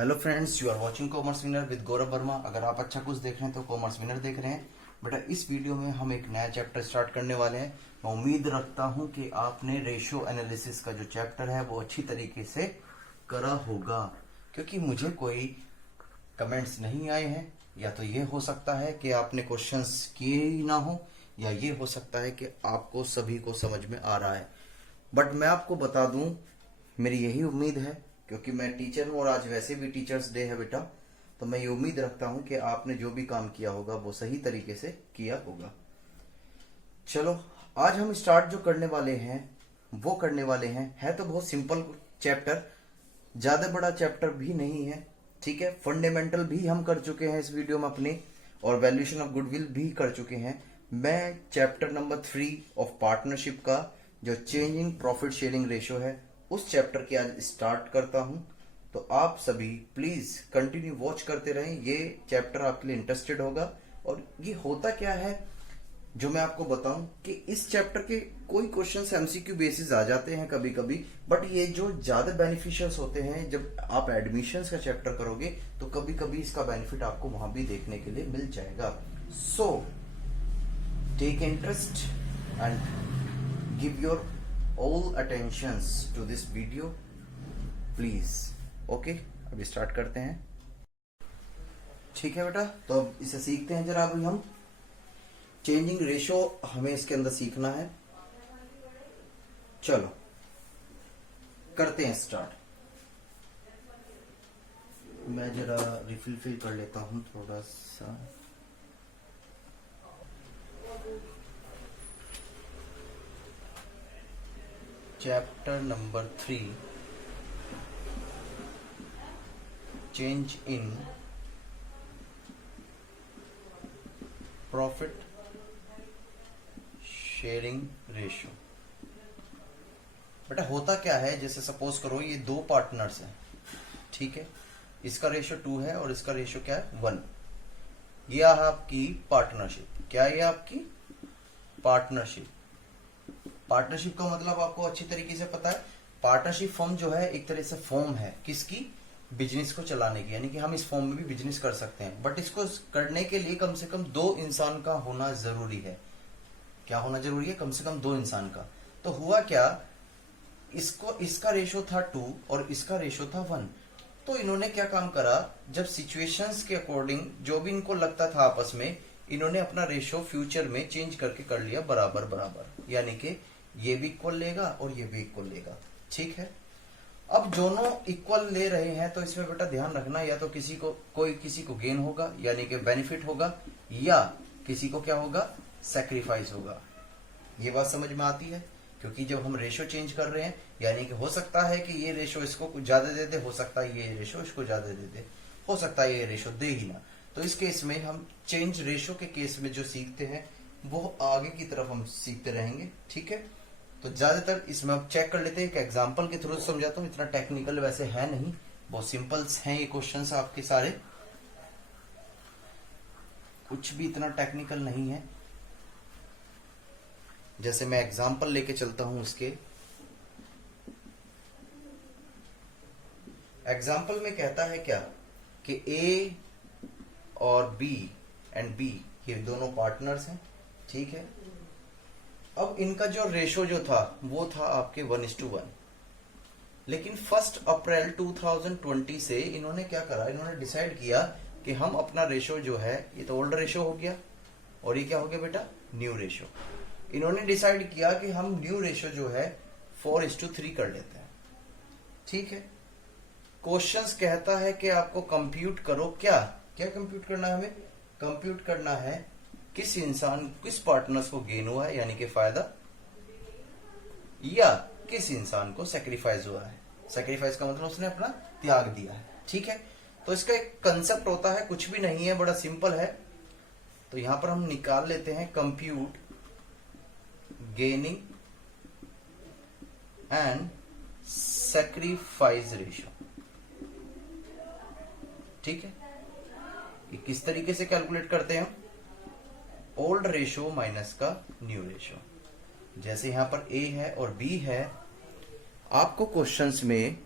Hello friends, you are watching commerce winner with Gaurav Verma. अगर आप अच्छा कुछ देख रहे हैं तो कॉमर्स विनर देख रहे हैं। बेटा, इस वीडियो में हम एक नया चैप्टर स्टार्ट करने वाले हैं। मैं उम्मीद रखता हूं कि आपने रेशियो एनालिसिस का जो चैप्टर है वो अच्छी तरीके से करा होगा, क्योंकि मुझे कोई कमेंट्स नहीं आए हैं। या तो ये हो सकता है कि आपने क्वेश्चंस किए ही ना हो, या ये हो सकता है कि आपको सभी को समझ में आ रहा है। बट मैं आपको बता दूं, मेरी यही उम्मीद है, क्योंकि मैं टीचर हूं और आज वैसे भी टीचर्स डे है बेटा। तो मैं ये उम्मीद रखता हूं कि आपने जो भी काम किया होगा वो सही तरीके से किया होगा। चलो, आज हम स्टार्ट जो करने वाले हैं वो करने वाले हैं, है तो बहुत सिंपल चैप्टर, ज्यादा बड़ा चैप्टर भी नहीं है। ठीक है, फंडामेंटल भी हम कर चुके हैं इस वीडियो में अपने, और वैल्यूएशन ऑफ गुडविल भी कर चुके हैं। मैं चैप्टर नंबर 3 ऑफ पार्टनरशिप का जो change in profit sharing ratio है उस चैप्टर की आज स्टार्ट करता हूं। तो आप सभी प्लीज कंटिन्यू वॉच करते रहें, ये चैप्टर आपके लिए इंटरेस्टेड होगा। और ये होता क्या है जो मैं आपको बताऊं कि इस चैप्टर के कोई क्वेश्चन एमसीक्यू बेसिस आ जाते हैं कभी कभी, बट ये जो ज्यादा बेनिफिशियल्स होते हैं जब आप एडमिशंस का चैप्टर करोगे तो कभी कभी इसका बेनिफिट आपको वहां भी देखने के लिए मिल जाएगा। So take interest and give your all attentions to this video please। Okay, अभी स्टार्ट करते हैं। ठीक है बेटा, तो अब इसे सीखते हैं जरा। अभी हम चेंजिंग रेशो हमें इसके अंदर सीखना है। चलो करते हैं स्टार्ट। मैं जरा रिफिल कर लेता हूं थोड़ा सा। Chapter number 3, change in profit sharing ratio. बेटा, होता क्या है, जैसे सपोज करो ये दो पार्टनर्स हैं, ठीक है, इसका रेशियो 2 है और इसका रेशियो क्या है 1। ये है आपकी पार्टनरशिप। क्या है आपकी पार्टनरशिप? पार्टनरशिप का मतलब आपको अच्छी तरीके से पता है। पार्टनरशिप फर्म जो है एक तरह से फॉर्म है किसकी? बिजनेस को चलाने की, यानी कि हम इस फॉर्म में भी बिजनेस कर सकते हैं, बट इसको करने के लिए कम से कम 2 इंसान का होना जरूरी है। क्या होना जरूरी है? कम से कम 2 इंसान का। तो हुआ क्या, इसका रेशो था 2 और इसका रेशो था 1। तो इन्होंने क्या काम करा, जब सिचुएशंस के अकॉर्डिंग जो भी इनको लगता था आपस में, इन्होंने अपना रेशो फ्यूचर में चेंज करके कर लिया बराबर बराबर, यानी कि ये भी इक्वल लेगा और ये भी इक्वल लेगा। ठीक है, अब दोनों इक्वल ले रहे हैं तो इसमें बेटा ध्यान रखना, या तो किसी को गेन होगा यानी कि बेनिफिट होगा, या किसी को क्या होगा, सैक्रिफाइस होगा। ये बात समझ में आती है? क्योंकि जब हम रेशो चेंज कर रहे हैं, यानी कि हो सकता है कि ये रेशो इसको कुछ ज्यादा दे दे, हो सकता है ये रेशो इसको ज्यादा दे दे, हो सकता है ये रेशो दे ही ना। तो इस केस में हम चेंज रेशो के केस में जो सीखते हैं वो आगे की तरफ हम सीखते रहेंगे। ठीक है, तो ज्यादातर इसमें अब चेक कर लेते हैं, एक एग्जांपल के थ्रू समझाता हूँ। इतना टेक्निकल वैसे है नहीं, बहुत सिंपल्स हैं ये क्वेश्चंस आपके सारे, कुछ भी इतना टेक्निकल नहीं है। जैसे मैं एग्जांपल लेके चलता हूं उसके। एग्जांपल में कहता है क्या कि ए और बी एंड बी ये दोनों पार्टनर्स हैं। ठीक है, अब इनका जो रेशो जो था वो था आपके 1:1। लेकिन 1 अप्रैल 2020 से इन्होंने क्या करा, इन्होंने डिसाइड किया कि हम अपना रेशो जो है, ये तो ओल्ड रेशो हो गया और ये क्या हो गया बेटा, न्यू रेशो। इन्होंने डिसाइड किया कि हम न्यू रेशो जो है 4:3 कर लेते हैं। ठीक है, क्वेश्चंस कहता है कि आपको कंप्यूट करो, क्या क्या कंप्यूट करना है हमें? कंप्यूट करना है किस पार्टनर्स को गेन हुआ है यानी कि फायदा, या किस इंसान को सैक्रिफाइस हुआ है। सैक्रिफाइस का मतलब उसने अपना त्याग दिया है। ठीक है, तो इसका एक कंसेप्ट होता है, कुछ भी नहीं है, बड़ा सिंपल है। तो यहां पर हम निकाल लेते हैं compute gaining and sacrifice ratio. ठीक है, ये किस तरीके से कैलकुलेट करते हैं हम? ओल्ड रेशो माइनस का न्यू रेशो। जैसे यहां पर ए है और बी है, आपको क्वेश्चंस में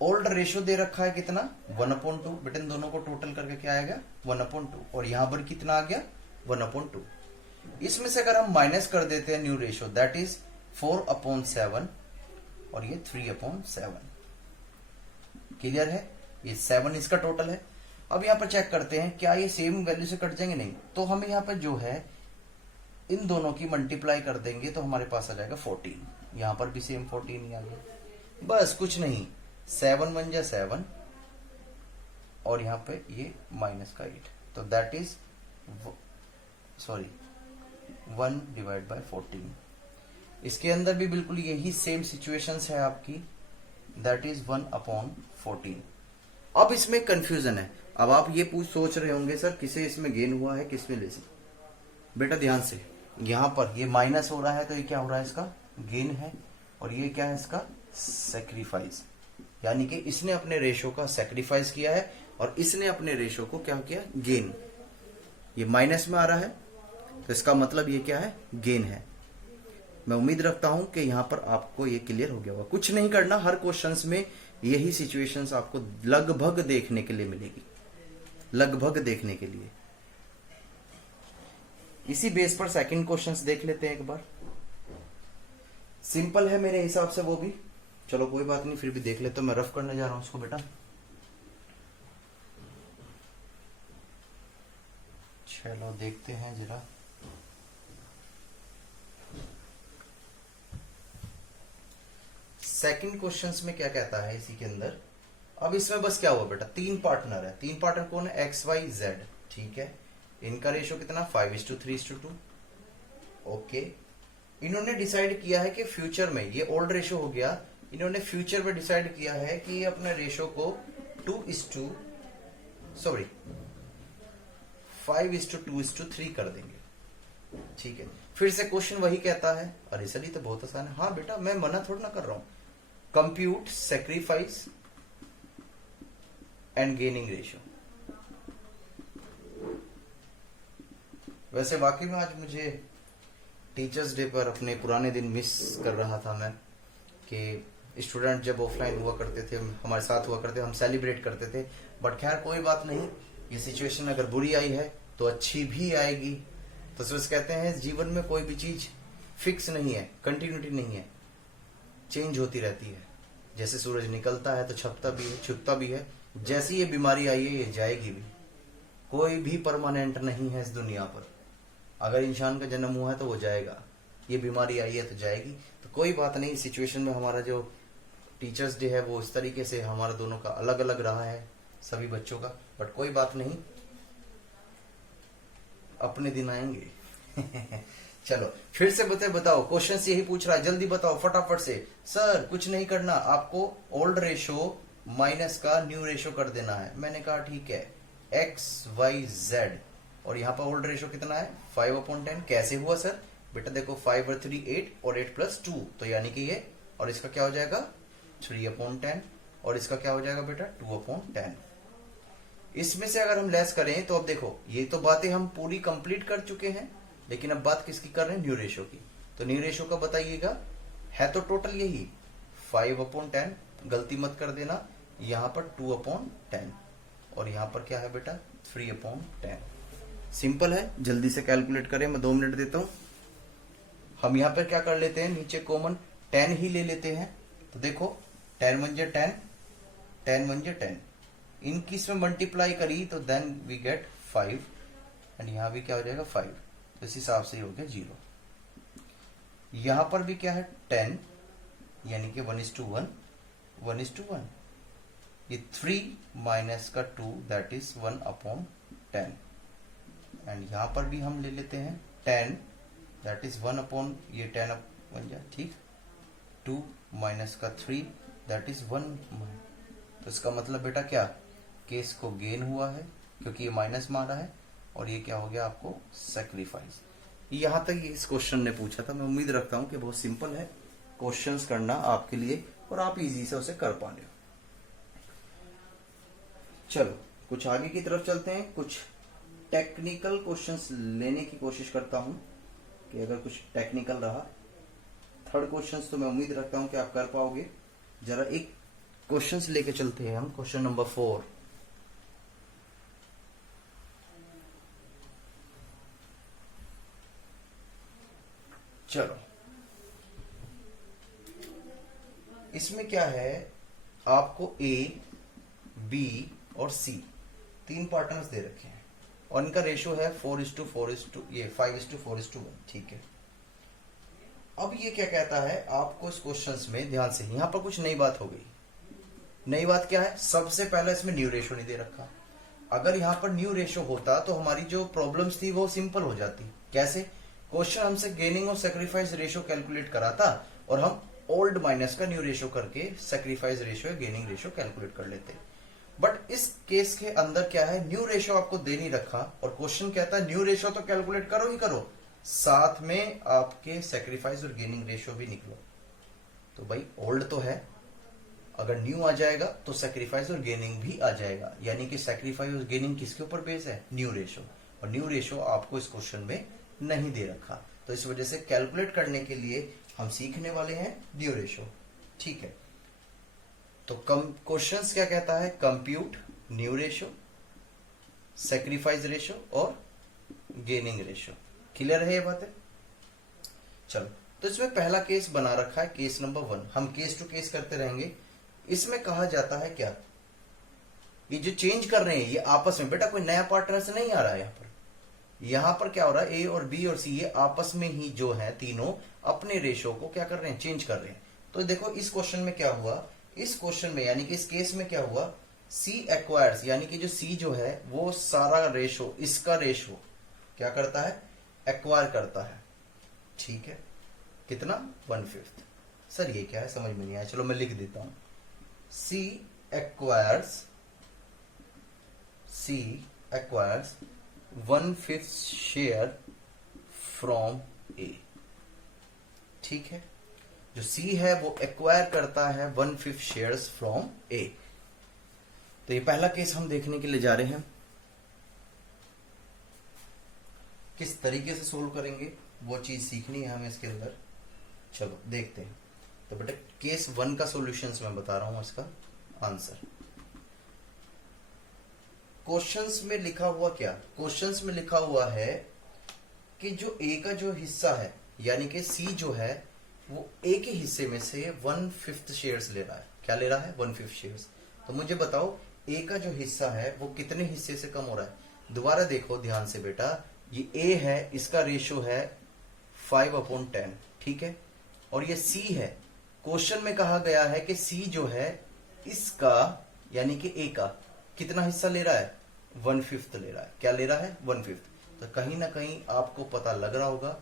ओल्ड रेशियो दे रखा है कितना 1/2, बेटा इन दोनों को टोटल करके क्या आएगा 1/2, और यहां पर कितना आ गया 1/2। इसमें से अगर हम माइनस कर देते हैं न्यू रेशियो दैट इज 4/7 और ये 3/7। क्लियर है, ये 7 इसका टोटल है। अब यहां पर चेक करते हैं क्या ये सेम वैल्यू से कट जाएंगे, नहीं, तो हम यहां पर जो है इन दोनों की मल्टीप्लाई कर देंगे तो हमारे पास आ जाएगा 14। यहां पर भी सेम 14 ही आ गया, बस कुछ नहीं, 7 बन जा 7 और यहां पे ये माइनस का 8, तो दैट इज 1/14। इसके अंदर भी बिल्कुल यही सेम सिचुएशंस है आपकी, दैट इज 1/14। अब इसमें कंफ्यूजन है। अब आप ये सोच रहे होंगे सर किसे इसमें गेन हुआ है किसमें लेस। बेटा ध्यान से, यहां पर ये माइनस हो रहा है तो ये क्या हो रहा है, इसका गेन है, और ये क्या है इसका सेक्रीफाइस, यानी कि इसने अपने रेशो का सेक्रीफाइस किया है और इसने अपने रेशो को क्या किया, गेन। ये माइनस में आ रहा है तो इसका मतलब ये क्या है, गेन है। मैं उम्मीद रखता हूं कि यहां पर आपको ये क्लियर हो गया होगा। कुछ नहीं करना, हर क्वेश्चंस में यही सिचुएशंस आपको लगभग देखने के लिए मिलेगी, लगभग देखने के लिए। इसी बेस पर सेकंड क्वेश्चंस देख लेते हैं एक बार। सिंपल है मेरे हिसाब से वो भी, चलो कोई बात नहीं, फिर भी देख लेते। तो मैं रफ करने जा रहा हूं उसको बेटा। चलो देखते हैं जरा। सेकंड क्वेश्चंस में क्या कहता है इसी के अंदर। अब इसमें बस क्या हुआ बेटा, 3 पार्टनर है। 3 पार्टनर कौन है, एक्स वाई जेड, ठीक है। इनका रेशियो कितना 5:3:2। ओके, इन्होंने डिसाइड किया है कि फ्यूचर में, ये ओल्ड रेशियो हो गया, इन्होंने फ्यूचर में डिसाइड किया है कि ये अपने रेशियो को 5:2:3 कर देंगे, ठीक है। फिर से क्वेश्चन वही कहता है, अरे सर ये तो बहुत आसान है। हाँ बेटा, मैं मना थोड़ा ना कर रहा हूं। Compute sacrifice and gaining ratio. वैसे वाकई में आज मुझे टीचर्स डे पर अपने पुराने दिन मिस कर रहा था मैं, कि स्टूडेंट जब ऑफलाइन हुआ करते थे, हमारे साथ हुआ करते, हम सेलिब्रेट करते थे। बट खैर कोई बात नहीं, ये सिचुएशन अगर बुरी आई है तो अच्छी भी आएगी। तो सिर्फ कहते हैं जीवन में कोई भी चीज फिक्स नहीं है, कंटिन्यूटी नहीं है, चेंज होती रहती है। जैसे सूरज निकलता है तो छपता भी है, छुपता भी है। जैसी ये बीमारी आई है ये जाएगी भी, कोई भी परमानेंट नहीं है इस दुनिया पर। अगर इंसान का जन्म हुआ है तो वो जाएगा, ये बीमारी आई है तो जाएगी। तो कोई बात नहीं, सिचुएशन में हमारा जो टीचर्स डे है वो इस तरीके से हमारा दोनों का अलग अलग रहा है, सभी बच्चों का। बट कोई बात नहीं, अपने दिन आएंगे। चलो फिर से बताओ, क्वेश्चन यही पूछ रहा है, जल्दी बताओ फटाफट से। सर कुछ नहीं करना, आपको ओल्ड रेशो माइनस का न्यू रेशो कर देना है। मैंने कहा ठीक है, एक्स वाई जेड, और यहाँ पर ओल्ड रेशो कितना है 5/10। कैसे हुआ सर, बेटा देखो 5 और 3 8 और 8 + 2, तो यानी कि ये, और इसका क्या हो जाएगा 3/10, और इसका क्या हो जाएगा बेटा 2/10। इसमें से अगर हम लेस करें तो अब देखो, ये तो बातें हम पूरी कंप्लीट कर चुके हैं, लेकिन अब बात किसकी कर रहे हैं, न्यू रेशो की। तो न्यू रेशो का बताइएगा, है तो टोटल यही 5/10, गलती मत कर देना, यहां पर 2/10, और यहां पर क्या है बेटा 3/10। सिंपल है, जल्दी से कैलकुलेट करें, मैं 2 मिनट देता हूं। हम यहां पर क्या कर लेते हैं, नीचे कॉमन 10 ही ले लेते हैं। तो देखो 10 1 10, 10 1 10, इनकी इसमें मल्टीप्लाई करी तो देन वी गेट 5, एंड यहां भी क्या हो जाएगा 5, तो इस हिसाब से हो गया 0। यहां पर भी क्या है 10, यानी कि 1:1, 1:1। ये 3 माइनस का 2 दैट इज 1/10, एंड यहां पर भी हम ले लेते हैं 10 दैट इज 1/, ये 10 बन जाए, ठीक। 2 माइनस का 3 दैट इज 1। तो इसका मतलब बेटा क्या, कि इसको गेन हुआ है क्योंकि ये माइनस में आ रहा है, और ये क्या हो गया आपको सेक्रीफाइस। यहां तक इस क्वेश्चन ने पूछा था। मैं उम्मीद रखता हूं कि बहुत सिंपल है क्वेश्चंस करना आपके लिए, और आप इजी से उसे कर पा रहे हो। चलो कुछ आगे की तरफ चलते हैं, कुछ टेक्निकल क्वेश्चंस लेने की कोशिश करता हूं कि अगर कुछ टेक्निकल रहा। थर्ड क्वेश्चंस तो मैं उम्मीद रखता हूं कि आप कर पाओगे। जरा एक क्वेश्चंस लेके चलते हैं हम। क्वेश्चन नंबर 4, चलो इसमें क्या है, आपको ए, बी और सी 3 पार्टनर्स दे रखे हैं और इनका रेशियो है 4:4 ये 5:4:1। ठीक है, अब ये क्या कहता है आपको इस क्वेश्चंस में, ध्यान से, यहां पर कुछ नई बात हो गई। नई बात क्या है, सबसे पहले इसमें न्यू रेशियो नहीं दे रखा। अगर यहां पर न्यू रेशियो होता तो हमारी जो प्रॉब्लम्स थी वो सिंपल हो जाती। कैसे, क्वेश्चन हमसे गेनिंग और सेक्रीफाइस रेशियो कैलकुलेट करा था और हम ओल्ड माइनस का न्यू रेशियो करके सेक्रीफाइस रेशियो या गेनिंग रेशियो कैलकुलेट कर लेते। बट इस केस के अंदर क्या है, न्यू रेशियो आपको दे नहीं रखा और क्वेश्चन कहता है न्यू रेशियो तो कैलकुलेट करो ही करो, साथ में आपके सेक्रीफाइस और गेनिंग रेशियो भी निकलो। तो भाई ओल्ड तो है, अगर न्यू आ जाएगा तो सेक्रीफाइस और गेनिंग भी आ जाएगा, यानी कि सेक्रीफाइस और गेनिंग किसके ऊपर बेस है, न्यू रेशियो। और न्यू रेशियो आपको इस क्वेश्चन में नहीं दे रखा, तो इस वजह से कैलकुलेट करने के लिए हम सीखने वाले हैं न्यू रेशियो। ठीक है, तो क्वेश्चंस क्या कहता है, compute new ratio, sacrifice ratio और गेनिंग रेशियो। क्लियर है ये बातें? चलो, तो इसमें पहला केस बना रखा है केस नंबर 1। हम केस टू केस करते रहेंगे। इसमें कहा जाता है क्या, ये जो चेंज कर रहे हैं ये आपस में, बेटा कोई नया पार्टनर से नहीं आ रहा है। यहां पर क्या हो रहा है, ए और बी और सी ये आपस में ही जो है तीनों अपने रेशियो को क्या कर रहे हैं, चेंज कर रहे हैं। तो देखो इस क्वेश्चन में क्या हुआ, इस क्वेश्चन में यानी कि इस केस में क्या हुआ, सी एक्वायर्स, यानी कि जो सी जो है वो सारा रेशियो, इसका रेशियो क्या करता है, एक्वायर करता है। ठीक है, कितना, 1/5। सर ये क्या है, समझ में नहीं आया, चलो मैं लिख देता हूं। सी एक्वायर्स 1/5 शेयर फ्रॉम ए। ठीक है, जो सी है वो एक्वायर करता है 1/5 शेयर्स फ्रॉम ए। तो ये पहला केस हम देखने के लिए जा रहे हैं, किस तरीके से सोल्व करेंगे वो चीज सीखनी है हमें इसके अंदर। चलो देखते हैं। तो बेटा केस 1 का सॉल्यूशंस मैं बता रहा हूं, इसका आंसर। क्वेश्चंस में लिखा हुआ क्या, क्वेश्चंस में लिखा हुआ है कि जो ए का जो हिस्सा है, यानी कि सी जो है वो ए के हिस्से में से 1/5 शेयर्स ले रहा है। क्या ले रहा है, 1/5 शेयर्स। तो मुझे बताओ ए का जो हिस्सा है वो कितने हिस्से से कम हो रहा है। दोबारा देखो ध्यान से बेटा, ये ए है, इसका रेशियो है 5/10। ठीक है, और ये सी है, क्वेश्चन में कहा गया है कि सी जो है इसका यानी कि ए का कितना हिस्सा ले रहा है, 1/5 ले रहा है। क्या ले रहा है, 1/5। तो कहीं ना कहीं आपको पता लग रहा होगा,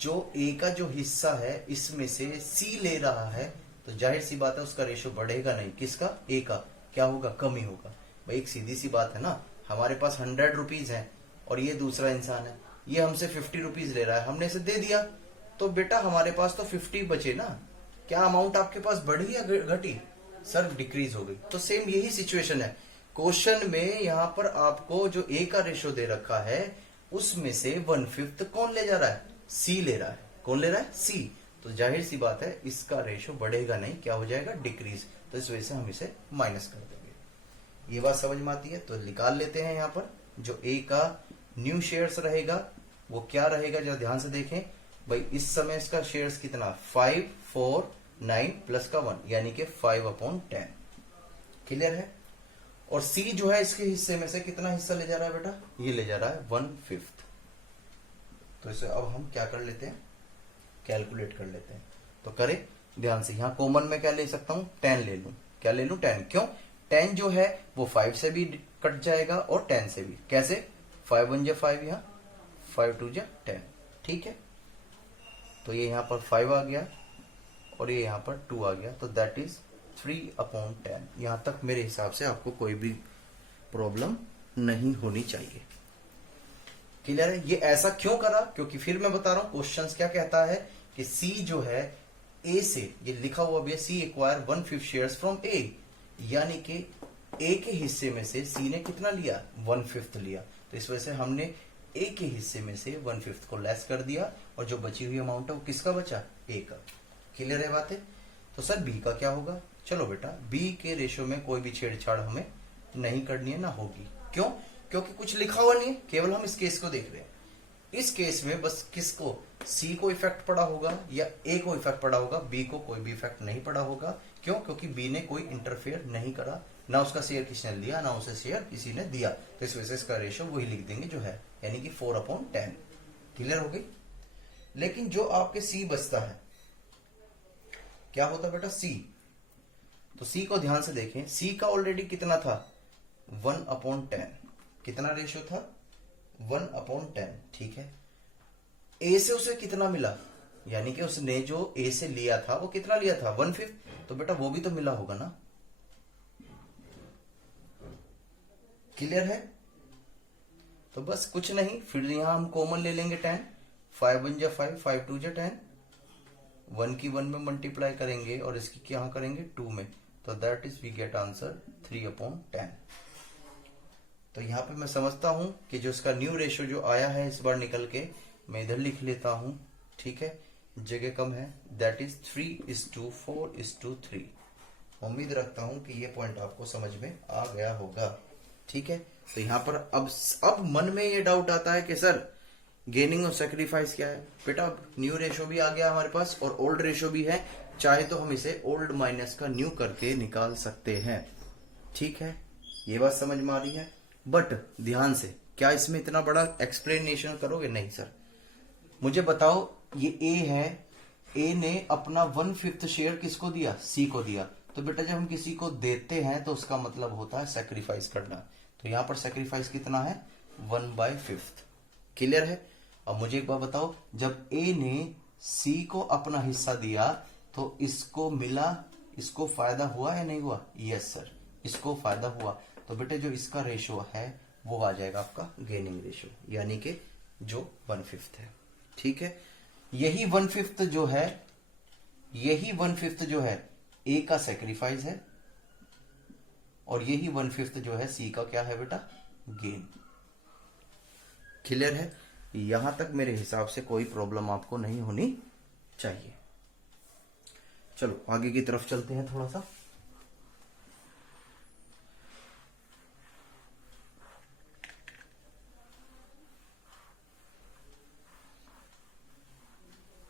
जो ए का जो हिस्सा है इसमें से सी ले रहा है, तो जाहिर सी बात है उसका रेशियो बढ़ेगा नहीं, किसका, ए का। क्या होगा, कम ही होगा। भाई एक सीधी सी बात है ना, हमारे पास 100 रुपीज है और ये दूसरा इंसान है, ये हमसे 50 रुपीज ले रहा है, हमने इसे दे दिया, तो बेटा हमारे पास तो 50 बचे ना। क्या अमाउंट आपके पास बढ़ी या घटी, सर डिक्रीज हो गई। तो सेम यही सिचुएशन है क्वेश्चन में, यहां पर आपको जो ए का रेशियो दे रखा है उसमें से 1/5 कौन ले जा रहा है, सी ले रहा है। कौन ले रहा है, सी। तो जाहिर सी बात है इसका रेशियो बढ़ेगा नहीं, क्या हो जाएगा, डिक्रीज। तो इस वजह से हम इसे माइनस कर देंगे। ये बात समझ में आती है, तो निकाल लेते हैं। यहां पर जो ए का न्यू शेयर्स रहेगा वो क्या रहेगा, जरा ध्यान से देखें भाई। इस समय इसका शेयर्स कितना, 5, 4, 9 प्लस का 1 यानी कि 5/10। क्लियर है। और सी जो है इसके हिस्से में से कितना हिस्सा ले जा रहा है बेटा, ये ले जा रहा है 1/5। तो इसे अब हम क्या कर लेते हैं, कैलकुलेट कर लेते हैं। तो करें ध्यान से, यहां कॉमन में क्या ले सकता हूं, 10 ले लूं। क्या ले लूं, 10। क्यों, 10 जो है वो 5 से भी कट जाएगा और 10 से भी। कैसे, 5 1 5, यहां 5 2 10। ठीक है, तो ये यहां पर 5 आ गया और ये यहां पर 2 आ गया, तो दैट इज 3/10। यहां तक मेरे हिसाब से आपको कोई भी प्रॉब्लम नहीं होनी चाहिए। क्लियर है। ये ऐसा क्यों करा, क्योंकि फिर मैं बता रहा हूं क्वेश्चंस क्या कहता है कि सी जो है ए से, ये लिखा हुआ भी है, सी एक्वायर 1/5 शेयर्स फ्रॉम ए, यानी कि ए के हिस्से में से सी ने कितना लिया, 1/5 लिया। तो इस वजह से हमने ए के हिस्से में से 1/5 को लेस कर दिया और जो बची हुई अमाउंट है वो किसका बचा, ए का। क्लियर है बातें। तो सर बी का क्या होगा, चलो बेटा बी के रेशो में कोई भी छेड़छाड़ हमें नहीं करनी है, ना होगी। क्यों? क्योंकि कुछ लिखा हुआ नहीं है, केवल हम इस केस को देख रहे हैं। इस केस में बस किसको, सी को इफेक्ट पड़ा होगा या ए को इफेक्ट पड़ा होगा, बी को कोई भी इफेक्ट नहीं पड़ा होगा। क्यों? क्योंकि बी ने कोई इंटरफेयर नहीं करा, ना उसका शेयर किसने लिया, ना उसे शेयर किसी ने दिया। तो इस वजह से इसका रेशो वही लिख देंगे जो है, यानी कि 4/10। क्लियर हो गई? लेकिन जो आपके सी बचता है, क्या होता बेटा सी, तो सी को ध्यान से देखें। सी का ऑलरेडी कितना था, 1/10। कितना रेशो था, 1/10। ठीक है, ए से उसे कितना मिला, यानी कि उसने जो ए से लिया था वो कितना लिया था, 1/5। तो बेटा वो भी तो मिला होगा ना। क्लियर है? तो बस कुछ नहीं, फिर यहां हम कॉमन ले लेंगे 10। 5 1 जा 5, 5 2 जा 10। 1 की 1 में मल्टीप्लाई करेंगे और इसकी क्या करेंगे 2 में, तो that is we get answer 3/10। तो यहां पे मैं समझता हूं कि जो इसका न्यू रेशो जो आया है इस बार निकल के, मैं इधर लिख लेता हूं। ठीक है, जगह कम है, दैट इज 3:4:3। उम्मीद रखता हूं कि ये पॉइंट आपको समझ में आ गया होगा। ठीक है, तो यहां पर अब मन में ये डाउट आता है कि सर गेनिंग और सेक्रीफाइस क्या है। बेटा न्यू रेशो भी आ गया हमारे पास और ओल्ड रेशो भी है, चाहे तो हम इसे ओल्ड माइनस का न्यू करके निकाल सकते हैं। ठीक है, ये बात समझ में आ रही है। बट ध्यान से, क्या इसमें इतना बड़ा एक्सप्लेनेशन करोगे? नहीं सर, मुझे बताओ ये ए है, ए ने अपना 1/5 शेयर किसको दिया, सी को दिया। तो बेटा जब हम किसी को देते हैं तो उसका मतलब होता है सेक्रीफाइस करना। तो यहां पर सेक्रीफाइस कितना है, 1/5। क्लियर है? अब मुझे एक बात बताओ, जब ए ने सी को अपना हिस्सा दिया तो इसको मिला, इसको फायदा हुआ या नहीं हुआ? यस सर, इसको फायदा हुआ। तो बेटे जो इसका रेशो है वो आ जाएगा आपका गेनिंग रेशो, यानी कि जो 1/5 है। ठीक है, यही 1/5 जो है, यही 1/5 जो है ए का सेक्रीफाइस है और यही 1/5 जो है सी का क्या है बेटा, गेन। क्लियर है? यहां तक मेरे हिसाब से कोई प्रॉब्लम आपको नहीं होनी चाहिए। चलो आगे की तरफ चलते हैं थोड़ा सा।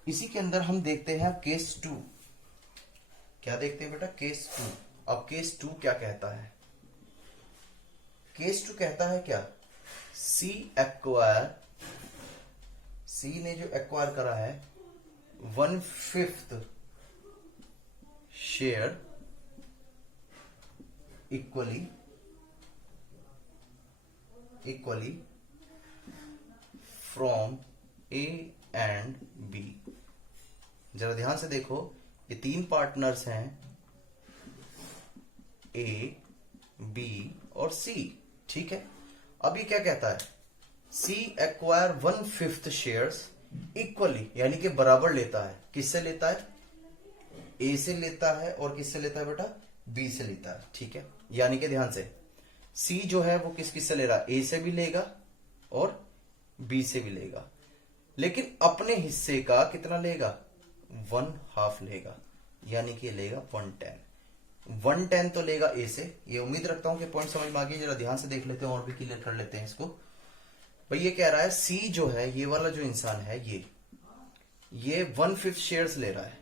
इसी के अंदर हम देखते हैं केस 2। क्या देखते हैं बेटा, केस 2। अब केस 2 क्या कहता है, केस 2 कहता है क्या, सी एक्वायर, सी ने जो एक्वायर करा है 1/5 share equally from A and B. जरा ध्यान से देखो, ये 3 पार्टनर्स हैं, ए, बी और सी। ठीक है, अब ये क्या कहता है, सी एक्वायर 1/5 शेयर्स इक्वली, यानी कि बराबर लेता है। किससे लेता है, ए से लेता है और किससे लेता है बेटा, बी से लेता है। ठीक है, यानी कि ध्यान से, सी जो है वो किस किस से ले रहा है, ए से भी लेगा और बी से भी लेगा, लेकिन अपने हिस्से का कितना लेगा, 1/2 लेगा, यानी कि लेगा 1/10 तो लेगा ए से। ये उम्मीद रखता हूं कि पॉइंट समझ में आ गया। जरा ध्यान से देख लेते हैं और भी क्लियर कर लेते हैं इसको। भाई ये कह रहा है सी जो है, ये वाला जो इंसान है, ये 1/5 शेयर्स ले रहा है।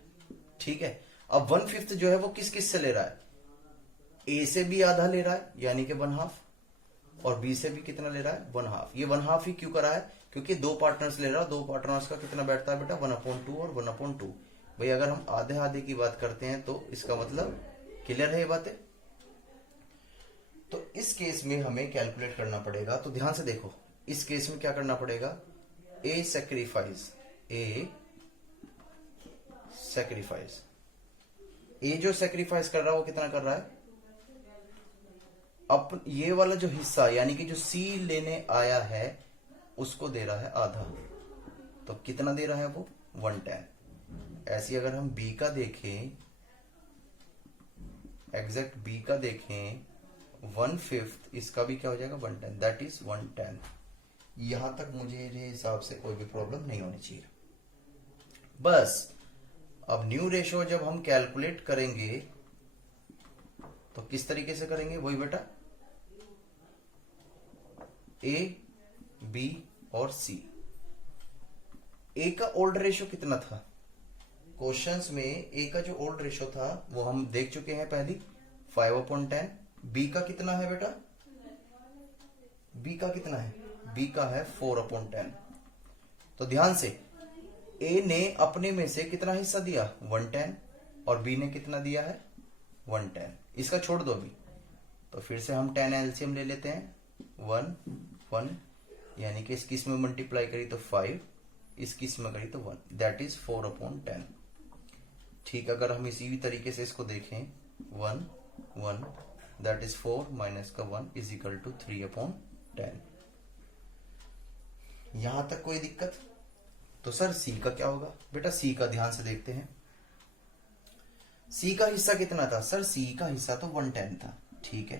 ठीक है, अब 1/5 जो है वो किस किस से ले रहा है, ए से भी आधा ले रहा है यानी कि 1/2, और बी से भी कितना ले रहा है, 1/2। ये 1/2 ही क्यों करा है, क्योंकि 2 पार्टनर्स ले रहा है, 2 पार्टनर्स का कितना बैठता है बेटा, 1/2 और 1/2। भाई अगर हम आधे आधे की बात करते हैं तो इसका मतलब, क्लियर है ये बातें। तो इस केस में हमें कैलकुलेट करना पड़ेगा। तो ध्यान से देखो, इस केस में क्या करना पड़ेगा, ए सेक्रीफाइस, ए जो सेक्रीफाइस कर रहा है वो कितना कर रहा है, अब ये वाला जो हिस्सा यानी कि जो सी लेने आया है उसको दे रहा है आधा। तो कितना दे रहा है वो, 1/10। ऐसी अगर हम बी का देखें, एग्जैक्ट बी का देखें, 1/5 इसका भी क्या हो जाएगा, 1/10, दैट इज 1/10। यहां तक मुझे हिसाब से कोई भी प्रॉब्लम नहीं होनी चाहिए। बस अब न्यू रेशो जब हम कैलकुलेट करेंगे तो किस तरीके से करेंगे, वही बेटा ए बी और सी। ए का ओल्ड रेशो कितना था, क्वेश्चंस में ए का जो ओल्ड रेशो था वो हम देख चुके हैं पहली 5/10। बी का कितना है बेटा, बी का कितना है, बी का है 4/10। तो ध्यान से ए ने अपने में से कितना हिस्सा दिया 110 और बी ने कितना दिया है 110। इसका छोड़ दो अभी, तो फिर से हम 10 एलसीएम ले लेते हैं 1 1, यानी कि इसकी इसमें मल्टीप्लाई करी तो 5, इसकी इसमें करी तो 1, दैट इज 4/10। ठीक, अगर हम इसी भी तरीके से इसको देखें 1 1 दैट इज 4 माइनस का 1 इज इक्वल टू 3/10। यहां तक कोई दिक्कत? तो सर सी का क्या होगा, बेटा सी का ध्यान से देखते हैं। सी का हिस्सा कितना था, सर सी का हिस्सा तो 110 था। ठीक है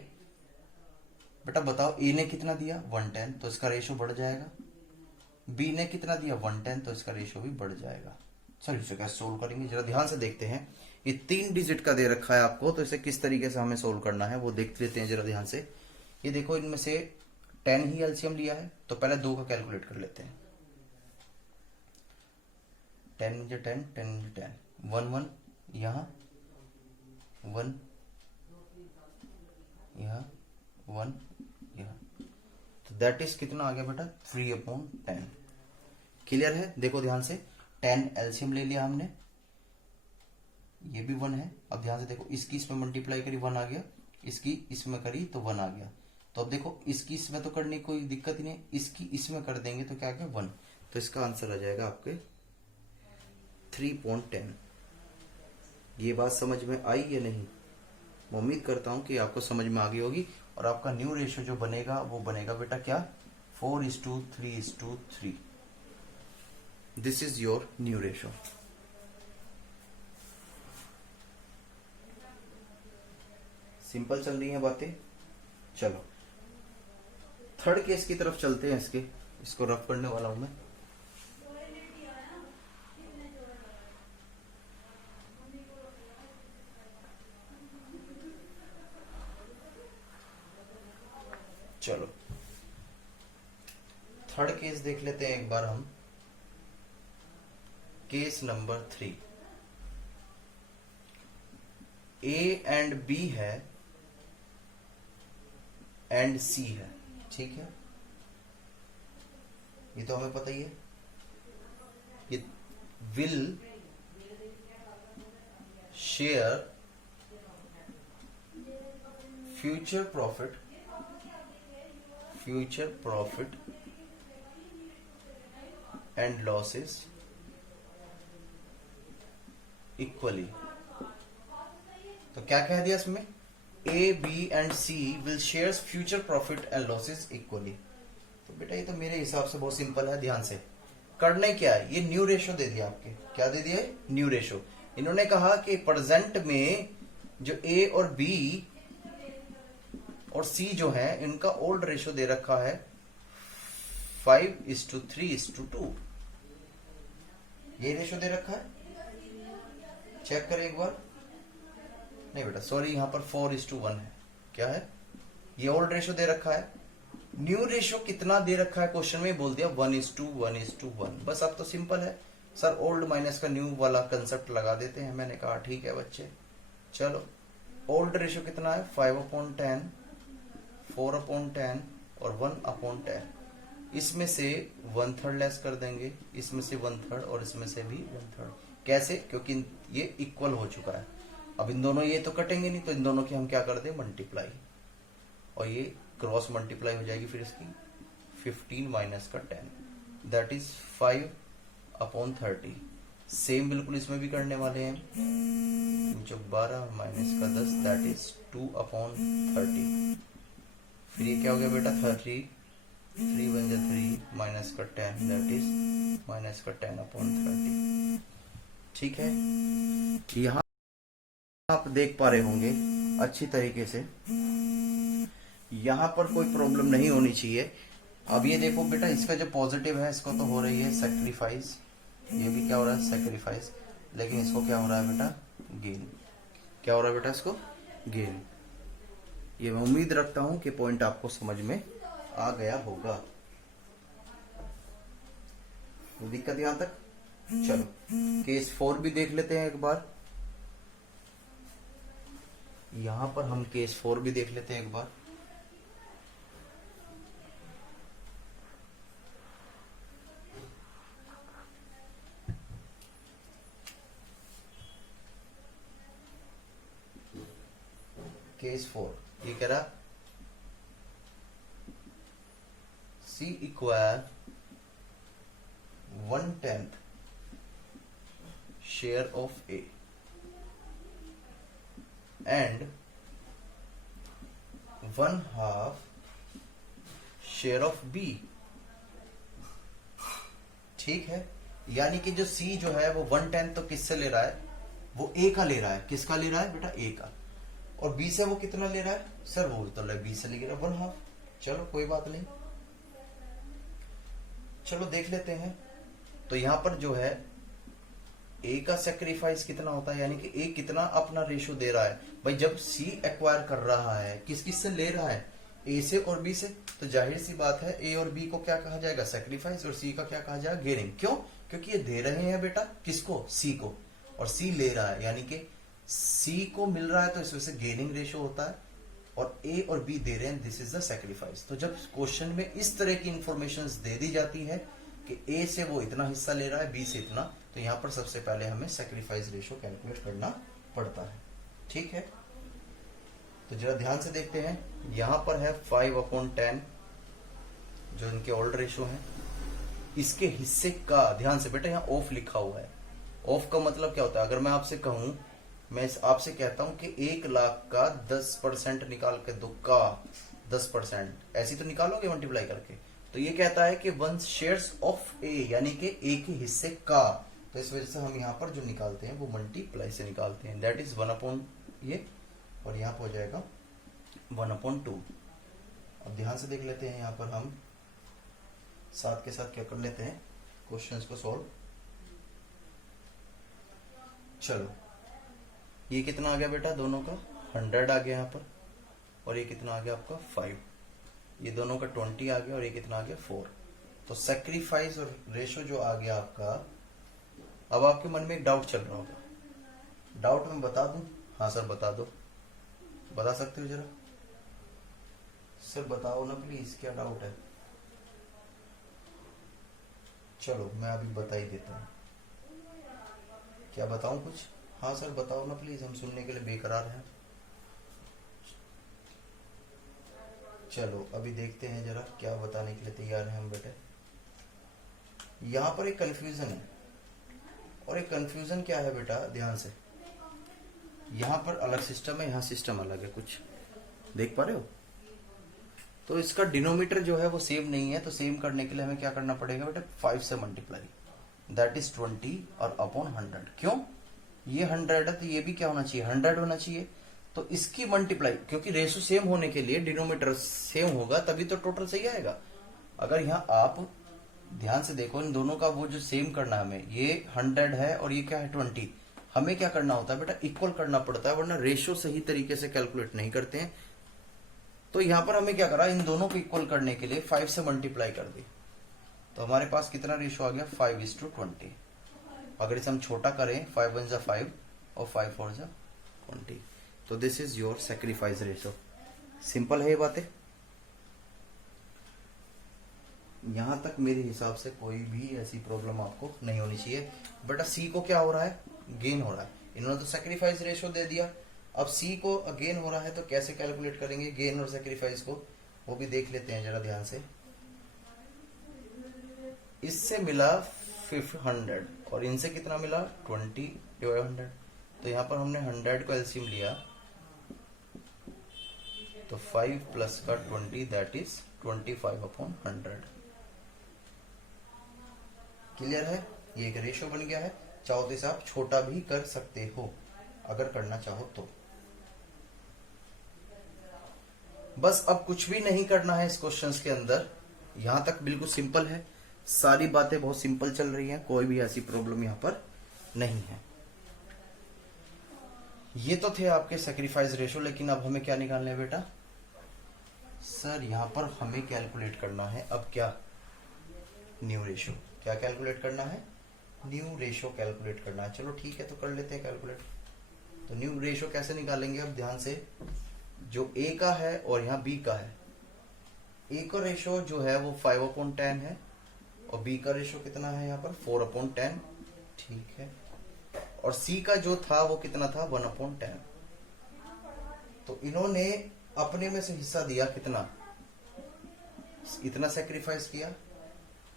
बेटा, बताओ ए ने कितना दिया 110, तो इसका रेशो बढ़ जाएगा। बी ने कितना दिया 110, तो इसका रेशो भी बढ़ जाएगा। सर इसे कैसे सोल्व करेंगे, जरा ध्यान से देखते हैं। ये 3 डिजिट का दे रखा है आपको, तो इसे किस तरीके से हमें सोल्व करना है वो देख लेते हैं जरा ध्यान से। ये देखो, इनमें से 10 ही एलसीएम लिया है, तो पहले 2 का कैलकुलेट कर लेते हैं। 10 इंटू 10 10 इंटू 10 1 1, यहाँ 1, यहाँ 1, यहाँ, तो दैट इज कितना आ गया बेटा 3/10। क्लियर है? देखो ध्यान से, 10 एलसीएम ले लिया हमने, ये भी 1 है। अब ध्यान से देखो, इसकी इसमें मल्टीप्लाई करी 1 आ गया, इसकी इसमें करी तो 1 आ गया। तो अब देखो, इसकी इसमें तो करने की कोई दिक्कत ही नहीं, इसकी इसमें कर देंगे तो क्या आ गया 1। तो इसका आंसर आ जाएगा आपके 3/10। ये बात समझ में आई या नहीं? मैं उम्मीद करता हूं कि आपको समझ में आ गई होगी। और आपका न्यू रेशियो जो बनेगा वो बनेगा बेटा क्या, 4:3:3। This is your new ratio. Simple चल रही हैं बातें। चलो थर्ड केस की तरफ चलते हैं। इसको रफ करने वाला हूं मैं। चलो थर्ड केस देख लेते हैं एक बार हम। Case number 3, A and B है एंड सी है। ठीक है, ये तो हमें पता ही है। ये will share future profit and losses equally. तो क्या कह दिया इसमें, A B and C will share future profit and losses equally. तो बेटा ये तो मेरे हिसाब से बहुत सिंपल है। ध्यान से करना ही क्या है, ये न्यू रेशो दे दिया आपके। क्या दे दिया है, न्यू रेशो। इन्होंने कहा कि प्रेजेंट में जो ए और बी और सी जो है इनका ओल्ड रेशो दे रखा है 5:3:2। ये रेशो दे रखा है, चेक करें एक बार। नहीं बेटा सॉरी, यहां पर 4:1 है। क्या है, ये ओल्ड रेशो दे रखा है। न्यू रेशो कितना दे रखा है क्वेश्चन में, बोल दिया 1:1:1। बस अब तो सिंपल है सर, ओल्ड माइनस का न्यू वाला कंसेप्ट लगा देते हैं। मैंने कहा ठीक है बच्चे। चलो ओल्ड रेशो कितना है 5/10, 4/10 और 1/10। इसमें से 1/3 लेस कर देंगे, इसमें से 1/3 और इसमें से भी 1/3। कैसे, क्योंकि ये इक्वल हो चुका है। अब इन दोनों ये तो कटेंगे नहीं, तो इन दोनों की हम क्या कर दें, मल्टीप्लाई, और ये क्रॉस मल्टीप्लाई हो जाएगी फिर इसकी 15 माइनस का 10 दैट इज 5/30। सेम बिल्कुल इसमें भी करने वाले हैं, जो 12 माइनस का 10 दैट इज 2/30। फिर ये क्या हो गया बेटा 30, 3 बन जाए 3 माइनस का 10 दैट इज माइनस का 10/30। ठीक है, यहाँ आप देख पा रहे होंगे अच्छी तरीके से, यहां पर कोई प्रॉब्लम नहीं होनी चाहिए। अब ये देखो बेटा, इसका जो पॉजिटिव है इसको तो हो रही है सेक्रीफाइस, ये भी क्या हो रहा है सेक्रीफाइस, लेकिन इसको क्या हो रहा है बेटा गेन। क्या हो रहा है बेटा इसको गेन। ये मैं उम्मीद रखता हूं कि पॉइंट आपको समझ में आ गया होगा। कोई दिक्कत यहां तक? चलो केस 4 भी देख लेते हैं एक बार। यहां पर हम केस 4 भी देख लेते हैं एक बार। केस 4 ये कह रहा C acquire 1/10 share of A and 1/2 share of B। ठीक है, यानी कि जो C जो है वो 1/10 तो किससे ले रहा है? वो A का ले रहा है। किसका ले रहा है बेटा? A का। और B से वो कितना ले रहा है? सर वो तो B से ले रहा है 1/2। चलो कोई बात नहीं, चलो देख लेते हैं। तो यहां पर जो है A का सेक्रीफाइस कितना होता है, यानी कि A कितना अपना रेशो दे रहा है। भाई जब C एक्वायर कर रहा है, किस किस से ले रहा है? A से और B से। तो जाहिर सी बात है A और B को क्या कहा जाएगा? सेक्रीफाइस। और C का क्या कहा जाएगा? गेनिंग। क्यों? क्योंकि ये दे रहे हैं बेटा किसको? C को, और C ले रहा है, यानी कि C को मिल रहा है तो इस वजह से गेनिंग रेशो होता है। और A और B दे रहे हैं, दिस इज द सेक्रीफाइस। तो जब क्वेश्चन में इस तरह की इंफॉर्मेशन दे दी जाती है कि A से वो इतना हिस्सा ले रहा है, B से इतना, तो यहां पर सबसे पहले हमें सेक्रीफाइस रेशो कैलकुलेट करना पड़ता है। ठीक है, तो जरा ध्यान से देखते हैं। यहां पर है 5/10 जो इनके ओल्ड रेशो है। इसके हिस्से का ध्यान से बेटा, यहां ऑफ लिखा हुआ है। ऑफ का मतलब क्या होता है? अगर मैं आपसे कहूं, मैं आपसे कहता हूं कि 1 लाख का 10% निकाल के दो का 10%, ऐसी तो निकालोगे मल्टीप्लाई करके। तो ये कहता है कि 1 शेयर्स ऑफ ए, यानी कि ए के हिस्से का। तो इस वजह से हम यहाँ पर जो निकालते हैं वो मल्टीप्लाई से निकालते हैं। दैट इज 1/, ये, और यहाँ पर हो जाएगा 1/2। अब ध्यान से देख लेते हैं, यहाँ पर हम साथ के साथ क्या कर लेते हैं, क्वेश्चंस को सॉल्व। चलो ये कितना आ गया बेटा? दोनों का 100 आ गया यहाँ पर, और ये कितना आ गया आपका 5। ये दोनों का 20 आ गया, और ये कितना आ गया 4। तो सेक्रीफाइस और रेशो जो आ गया आपका। अब आपके मन में एक डाउट चल रहा होगा, डाउट मैं बता दूं? हाँ सर बता दो, बता सकते हो जरा? सर बताओ ना प्लीज, क्या डाउट है? चलो मैं अभी बता ही देता हूँ। क्या बताऊं कुछ? हाँ सर बताओ ना प्लीज, हम सुनने के लिए बेकरार हैं। चलो अभी देखते हैं जरा क्या बताने के लिए तैयार हैं हम बेटे। यहां पर एक कंफ्यूजन है, और एक कंफ्यूजन क्या है बेटा? ध्यान से, यहां पर अलग सिस्टम है, यहां सिस्टम अलग है। कुछ देख पा रहे हो? तो इसका डिनोमीटर जो है वो सेम नहीं है। तो सेम करने के लिए हमें क्या करना पड़ेगा बेटा? 5 से मल्टीप्लाई, दैट इज 20 और अपॉन 100। क्यों? ये 100 है तो ये भी क्या होना चाहिए? 100 होना चाहिए। तो इसकी मल्टीप्लाई, क्योंकि रेशो सेम होने के लिए डिनोमीटर सेम होगा तभी तो टोटल सही आएगा। अगर यहाँ आप ध्यान से देखो, इन दोनों का वो जो सेम करना है हमें, ये 100 है और ये क्या है 20, हमें क्या करना होता है बेटा? इक्वल करना पड़ता है, वरना रेशो सही तरीके से कैलकुलेट नहीं करते हैं। तो यहाँ पर हमें क्या करा? इन दोनों को इक्वल करने के लिए 5 से मल्टीप्लाई कर दी। तो हमारे पास कितना रेशो आ गया? 5:20। अगर इसे हम छोटा करें, 5 1 जा 5 और 5 4 जा 20, तो this is your sacrifice ratio. Simple है ये बातें। यहां तक मेरे हिसाब से कोई भी ऐसी प्रॉब्लम आपको नहीं होनी चाहिए। बेटा सी को क्या हो रहा है? गेन हो रहा है। इन्होंने तो सेक्रीफाइस रेशो दे दिया, अब सी को गेन हो रहा है, तो कैसे कैलकुलेट करेंगे गेन और सेक्रीफाइस को? वो भी देख लेते हैं जरा ध्यान से। इससे मिला 500 और इनसे कितना मिला? 20/100। तो यहां पर हमने 100 को एलसीएम लिया, तो 5 प्लस का 20 दैट इज 25/100। क्लियर है? ये एक रेशो बन गया है। चाहो तो इसे आप छोटा भी कर सकते हो अगर करना चाहो तो। बस अब कुछ भी नहीं करना है इस क्वेश्चंस के अंदर। यहां तक बिल्कुल सिंपल है, सारी बातें बहुत सिंपल चल रही हैं, कोई भी ऐसी प्रॉब्लम यहां पर नहीं है। ये तो थे आपके सेक्रीफाइस रेशो, लेकिन अब हमें क्या निकालना है बेटा? सर यहाँ पर हमें कैलकुलेट करना है अब क्या, न्यू रेशो। क्या कैलकुलेट करना है? न्यू रेशो कैलकुलेट करना है। चलो ठीक है, तो कर लेते हैं कैलकुलेट। तो न्यू रेशो कैसे निकालेंगे? अब ध्यान से, जो ए का है और यहाँ बी का है, ए का रेशो जो है वो 5/10 है और बी का रेशो कितना है यहाँ पर 4/10। ठीक है, और सी का जो था वो कितना था 1/10। तो इन्होंने अपने में से हिस्सा दिया कितना, इतना सेक्रीफाइस किया।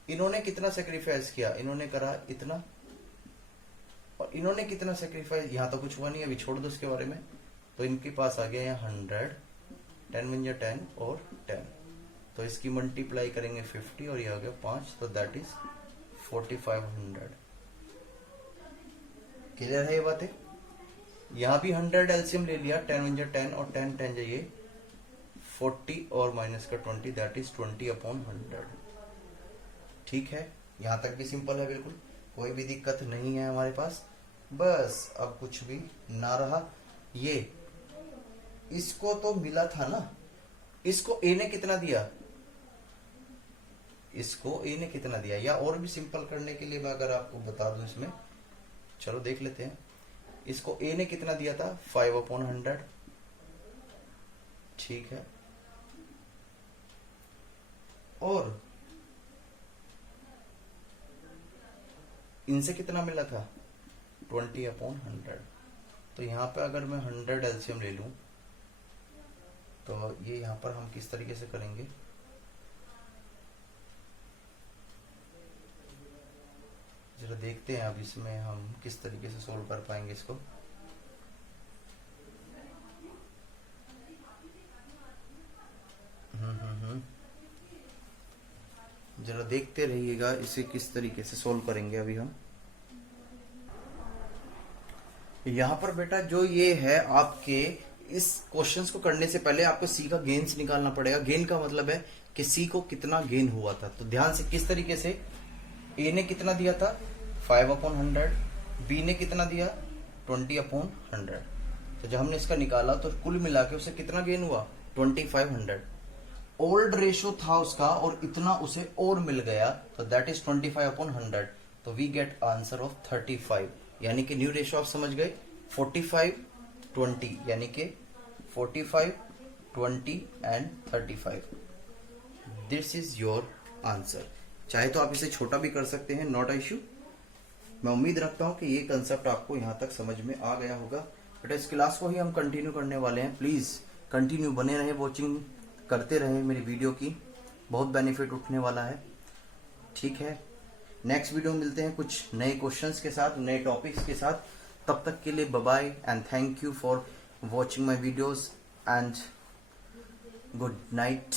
इन्होंने कितना सेक्रीफाइस किया? इन्होंने करा इतना। और इन्होंने कितना सेक्रीफाइस? यहां तो कुछ हुआ नहीं, अभी छोड़ दो इसके बारे में। तो इनके पास आ गया यहाँ 100, 10 × 10 और 10। तो इसकी मल्टीप्लाई करेंगे 50 और ये आ गया 5, तो दैट इज 4500। क्लियर है ये बातें? यहां भी 100 एलसीएम ले लिया, 10 × 10 और 10 10 जाइए 40 और माइनस का 20, दैट इज 20/100। ठीक है, यहां तक भी सिंपल है, बिल्कुल कोई भी दिक्कत नहीं है हमारे पास। बस अब कुछ भी ना रहा। ये इसको तो मिला था ना, इसको ए ने कितना दिया? इसको ए ने कितना दिया? या और भी सिंपल करने के लिए मैं अगर आपको बता दूं इसमें, चलो देख लेते हैं। इसको ए ने कितना दिया था? 5/100। ठीक है, और इनसे कितना मिला था? 20/100। तो यहां पे अगर मैं 100 एलसीएम ले लूं तो ये यहां पर हम किस तरीके से करेंगे? जरा देखते हैं अब इसमें हम किस तरीके से सोल्व कर पाएंगे इसको। जरा देखते रहिएगा इसे किस तरीके से सोल्व करेंगे अभी हम। यहाँ पर बेटा जो ये है आपके, इस क्वेश्चंस को करने से पहले आपको सी का गेन्स निकालना पड़ेगा। गेन का मतलब है कि सी को कितना गेन हुआ था। तो ध्यान से किस तरीके से, ए ने कितना दिया था 5/100, बी ने कितना दिया 20/100। तो जब हमने इसका निकाला तो कुल मिला के उसे कितना गेन हुआ 2500। ओल्ड रेशो था उसका और इतना उसे और मिल गया, तो दैट इज 25/100। तो वी गेट आंसर ऑफ 35। यानी कि न्यू रेशो आप समझ गए 45/20, यानी कि 45, 20 and 35। This is your answer. चाहे तो आप इसे छोटा भी कर सकते हैं, नॉट इश्यू। मैं उम्मीद रखता हूं कि ये कंसेप्ट आपको यहां तक समझ में आ गया होगा। बेटा इस क्लास को ही हम कंटिन्यू करने वाले हैं, प्लीज कंटिन्यू बने रहे, वॉचिंग करते रहे मेरी वीडियो की, बहुत बेनिफिट उठने वाला है। ठीक है, नेक्स्ट वीडियो में मिलते हैं कुछ नए क्वेश्चंस के साथ, नए टॉपिक्स के साथ। तब तक के लिए bye bye and thank you for watching my videos and good night.